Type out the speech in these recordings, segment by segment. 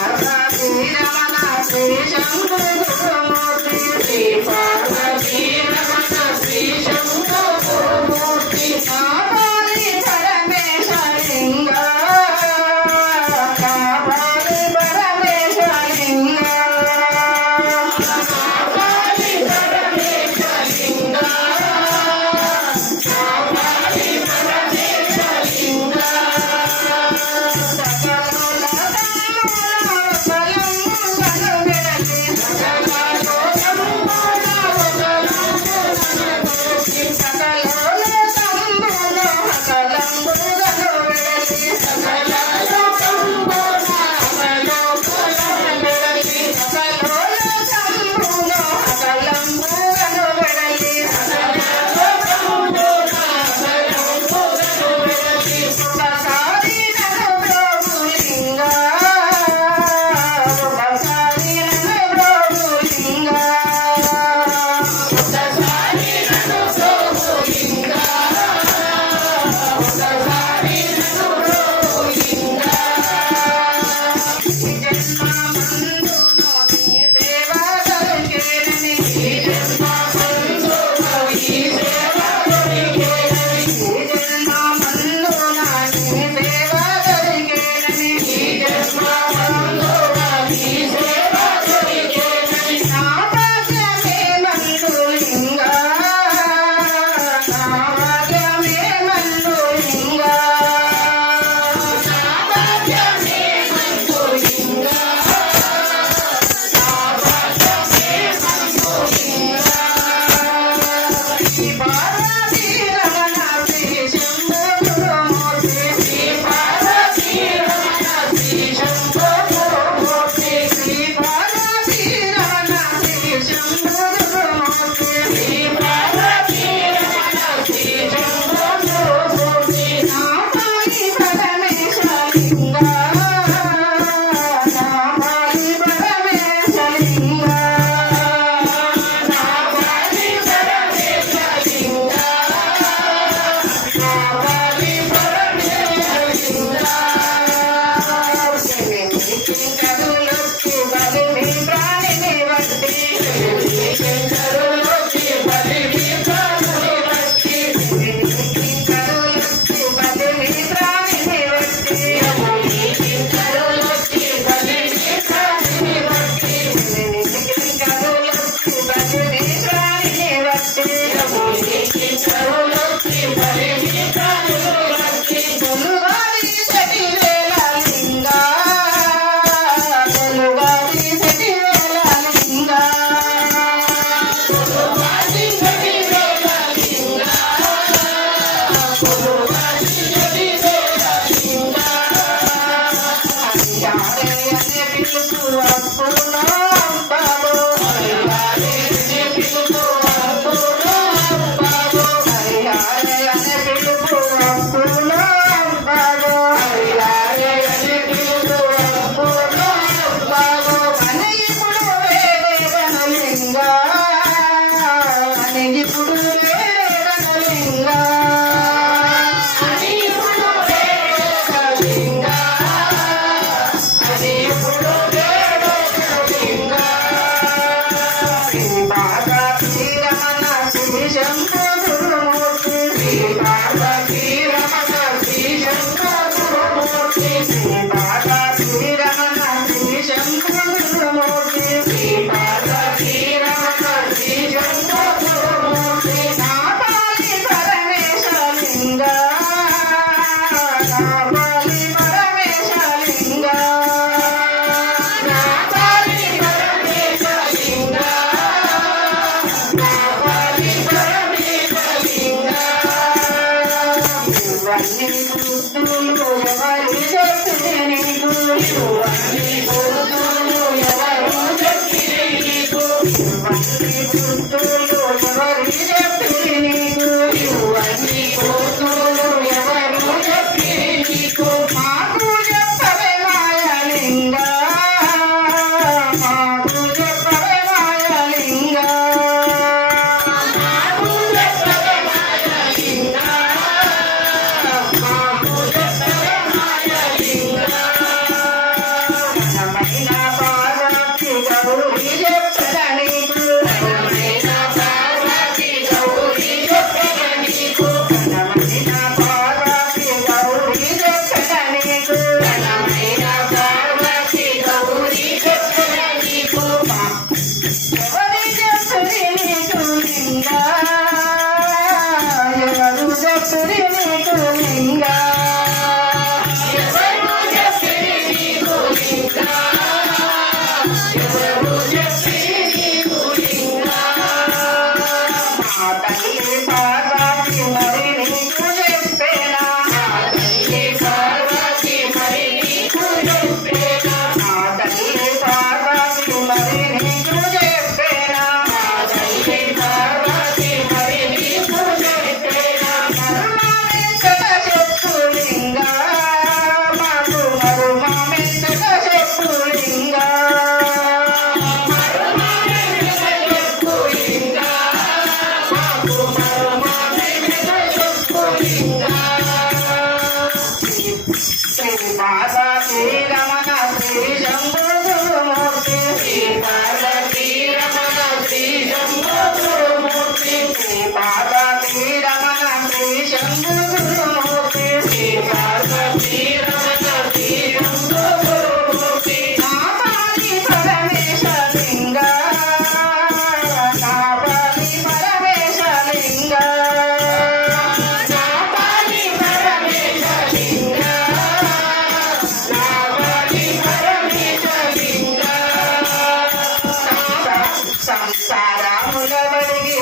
శ్రీ శ్రీ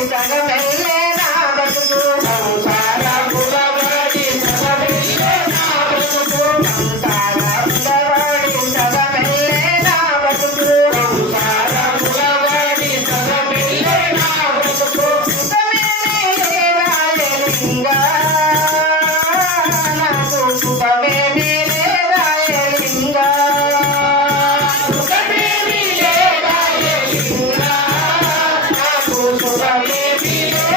தகவல் Por